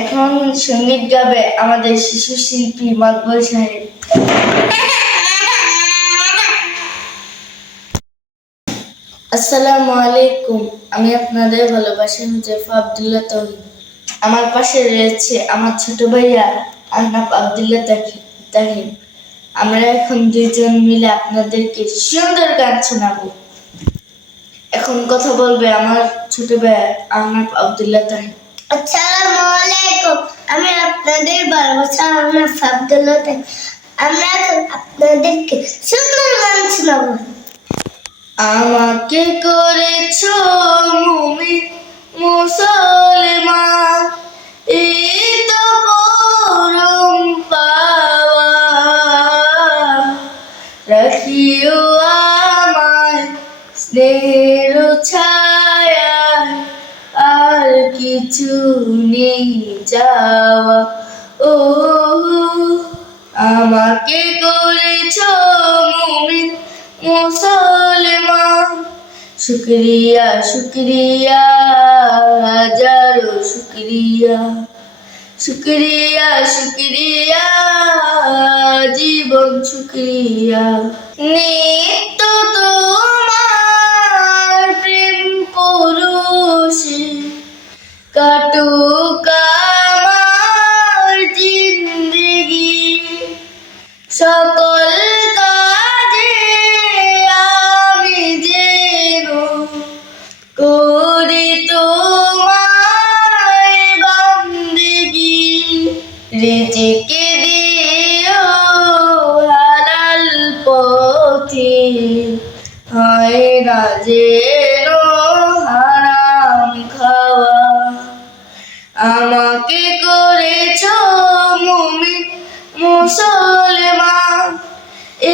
এখন সঙ্গীত গাবে আমাদের শিশু শিল্পী মাকবুল সাহেব। আসসালামু আলাইকুম, আমি আপনাদের ভালোবাসার হুজাইফা আব্দুল্লাহ তৌহিদ। আমার পাশে রয়েছে আমার ছোট ভাইয়া আহনাফ আব্দুল্লাহ তাহিম। আমরা এখন দুইজন মিলে আপনাদেরকে সুন্দর গান শোনাবো। এখন কথা বলবে আমার ছোট ভাইয়া আহনাফ আব্দুল্লাহ তাহিম। আসসালামু আলাইকুম, আমি আপনাদের ভালোবাসার আহনাফ আব্দুল্লাহ তাহিম। আমরা এখন আপনাদেরকে সুন্দর গান শোনাবো। আমাকে করেছো মুমিন মুসলমান, এই তো পরম পাওয়া। রাখিও আমায় স্নেহের ছায়ায়, আর কিছু নেই যাওয়া। ও আমাকে করেছো মুমিন মুসলমান, শুকরিয়া শুকরিয়া হাজারো শুকরিয়া। শুকরিয়া শুকরিয়া জীবন শুকরিয়া। নিত্য তোমার প্রেম পরশে কাটুক আমার জিন্দেগি, সকল কাজে আমি যেন করি তোমায় বান্দেগি। রিজিকে দিও হালাল পথে, হয় না যেন হারাম খাওয়া। আমাকে করেছো মুমিন মুসলমান,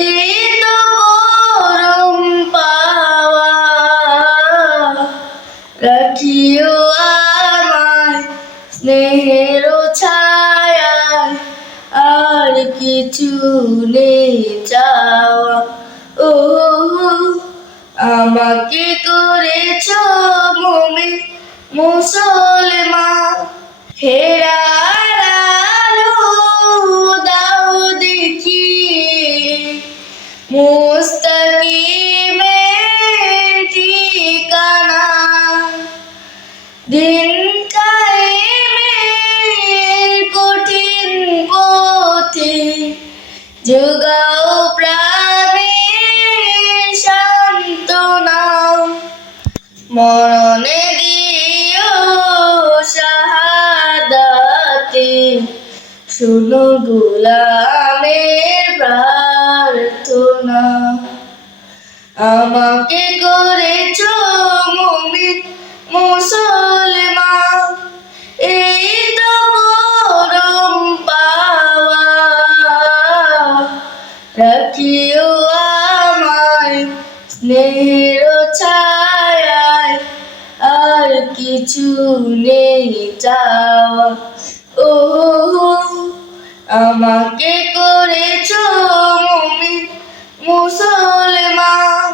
এই তো পরম পাওয়া। রাখিও আমায় স্নেহের ছায়ায়, আর কিছু নেই চাওয়া। ও আমাকে করেছো মুমিন মুসলমান, হেরার আলো দাও দেখি মুস্তাকিমের ঠিকানা। দিন কায়েমের কঠিন পথে যোগাও প্রাণে সান্ত্বনা। মরণে দিও শাহাদাতে, শুনো গোলামের প্রার্থনা। আমাকে করেছো মুমিন মুসলমান, এই তো পরম পাওয়া। রাখিও আমায় স্নেহের ছায়ায়, আর কিছু নেই চাওয়া। ও আমাকে করেছো মুমিন মুসলমান,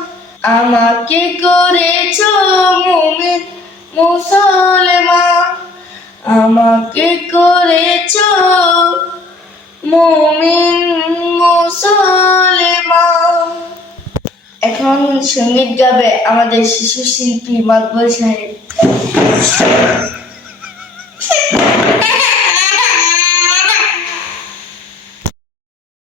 আমাকে করেছো মুমিন মুসলমান, আমাকে করেছো মুমিন মুসলমান। এখন সঙ্গীত গাবে আমাদের শিশু শিল্পী মাকবুল সাহেব।